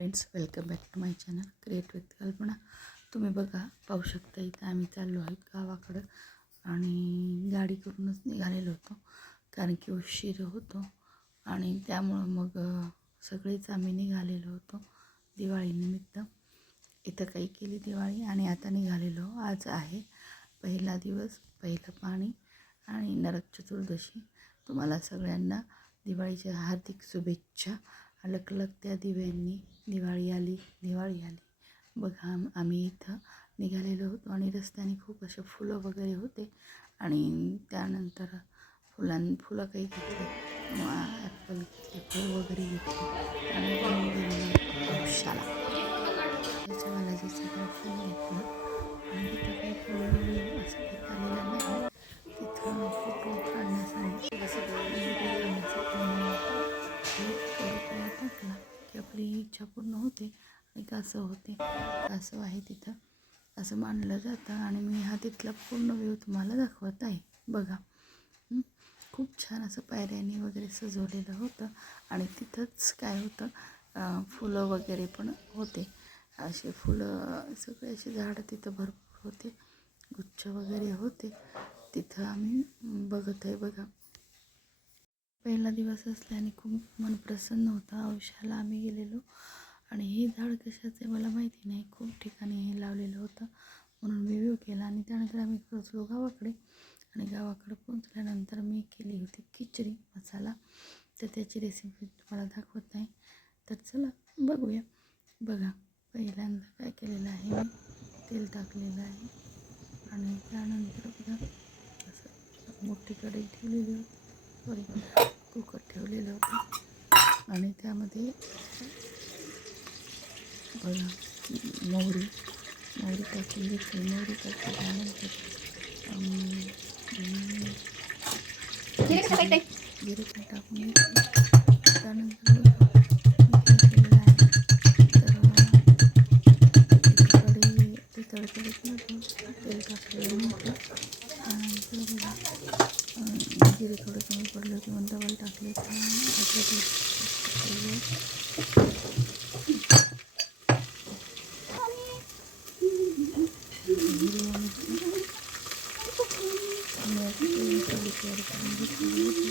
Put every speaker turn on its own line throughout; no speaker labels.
Friends welcome back to my channel create with Kalpana. तुम्ही बघा पाहू शकता इथं आम्ही चाललो आहोत गावाकडं आणि गाडी करूनच निघालेलो होतो. कारण की उशीर होतो आणि त्यामुळं मग सगळेच आम्ही निघालेलो होतो दिवाळीनिमित्त. इथं काही केली दिवाळी आणि आता निघालेलो आज आहे पहिला दिवस पहिलं पाणी आणि नरक चतुर्दशी. तुम्हाला सगळ्यांना दिवाळीच्या हार्दिक शुभेच्छा. अलग त्या दिव्यांनी दिवाळी आली दिवाळी आली. बघा आम आम्ही इथं निघालेलो होतो आणि रस्त्याने खूप असे फुलं वगैरे होते आणि त्यानंतर फुलां फुलं काही घेतले. ॲपल घेतले. फळ वगैरे घेतले आणि शाला होते. एक असं होते. असं आहे तिथं. असं मानलं जातं आणि मी हा तिथला पूर्ण व्ह्यू तुम्हाला दाखवत आहे. बघा. खूप छान असं पायऱ्यांनी वगैरे सजवलेलं होतं आणि तिथंच काय होतं फुलं वगैरे पण होते. असे फुलं सगळे असे झाडं तिथं भरपूर होते. गुच्छ वगैरे होते. तिथं आम्ही बघत आहे बघा. पहिला दिवस असल्याने खूप मन प्रसन्न होतं. औषधाला आम्ही गेलेलो. आणि हे झाड कशाचं आहे मला माहिती नाही. खूप ठिकाणी हे लावलेलं होतं. म्हणून मी व्ह्यू केला आणि त्यानंतर आम्ही पोचलो गावाकडे. आणि गावाकडे पोचल्यानंतर मी केली होती खिचडी मसाला. तर त्याची रेसिपी तुम्हाला दाखवत नाही तर चला बघूया. बघा पहिल्यांदा काय केलेलं आहे मी. तेल टाकलेलं आहे. आणि त्यानंतर बघा असं मोठी कढई ठेवलेली होती. सॉरी कुकर ठेवलेलं होतं. आणि त्यामध्ये बघा मोहरी मोहरी टाकून घेतली मोहरी टाकली त्यानंतर अं, अं, जिरे पण टाकून घेतले त्यानंतर जिरे थोडं कमी पडलं किंवा डबल टाकले तर त्याच्यात हिरवा मिरची आणि कढई तयार करून घेतलेली होती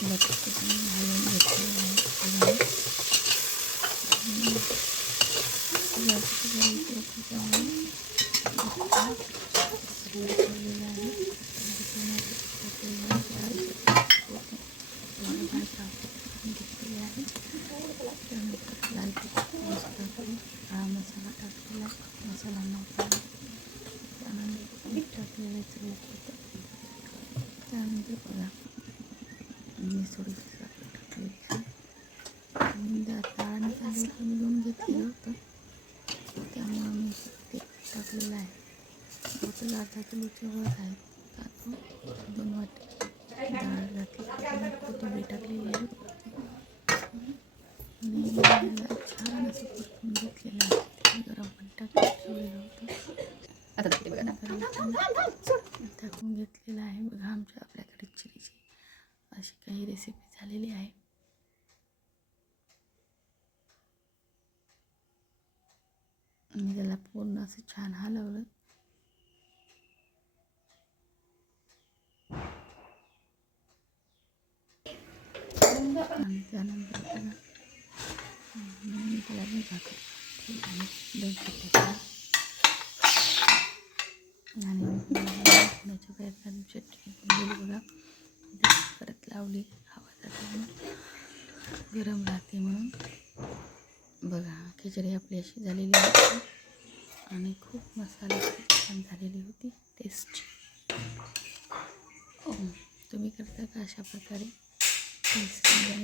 बटर पण घालून घेतलेलं आहे आणि जास्त गरम करत त्यामुळे ठेवलेलं आहे घेतलेले आहे त्यानंतर लाल तिखट मसाला टाकून काळा मसाला मसाला नव्हता त्यानंतर मीठ टाकलेलं त्यानंतर बघा मी थोडीशी साखर आणि डाळाने घेतलेलं होतं त्यामुळं मी ते टाकलेलं आहे. बॉटल अर्धा किलोच्या वर आहे दोन वाटी. डाळ घातली कोथिंबीर टाकलेली आहे आणि याला छान असं परतून घेतलेलं आहे तेल गरम पण टाकून ठेवलेलं होतं
आता दाखवते बघा
नंतर घेतलेला आहे. बघा आमच्या आपल्याकडे चिरीची अशी काही रेसिपी झालेली आहे. मी त्याला पूर्ण असं छान हलवलं. आणि त्यानंतर त्याला मी आणि भाकर दोन शिट्ट्या केल्या. आणि पुण्याच्या प्रयत्नाने चटणी पण गेली बघा इथे परत लावली हवा जाते म्हणून गरम राहते म्हणून. बघा खिचडी आपली अशी झालेली होती. आणि खूप मसाला छान झालेली होती. टेस्ट हो, तुम्ही करता का अशा प्रकारे?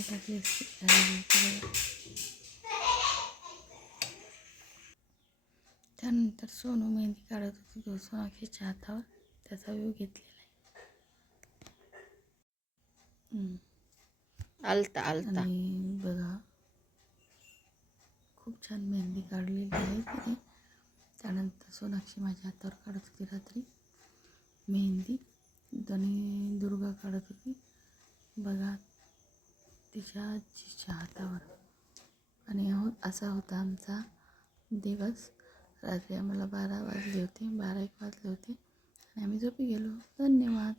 टाकली असते. झालेली होती त्यानंतर सोनू मेहंदी काढत होती. तो सोनाक्षीच्या हातावर त्याचा व्यू घेतलेला आहे.
आलता आलता.
आणि बघा खूप छान मेहंदी काढलेली आहे तिने. त्यानंतर सोनाक्षी माझ्या हातावर काढत होती रात्री. मेहंदी. आणि दुर्गा काढत होती. बघा तिच्या आजीच्या हातावर. आणि हो असा होता आमचा दिवस. रात्री आम्हाला बारा वाजले होते बारा एक वाजले होते. आणि आम्ही झोपी गेलो. धन्यवाद.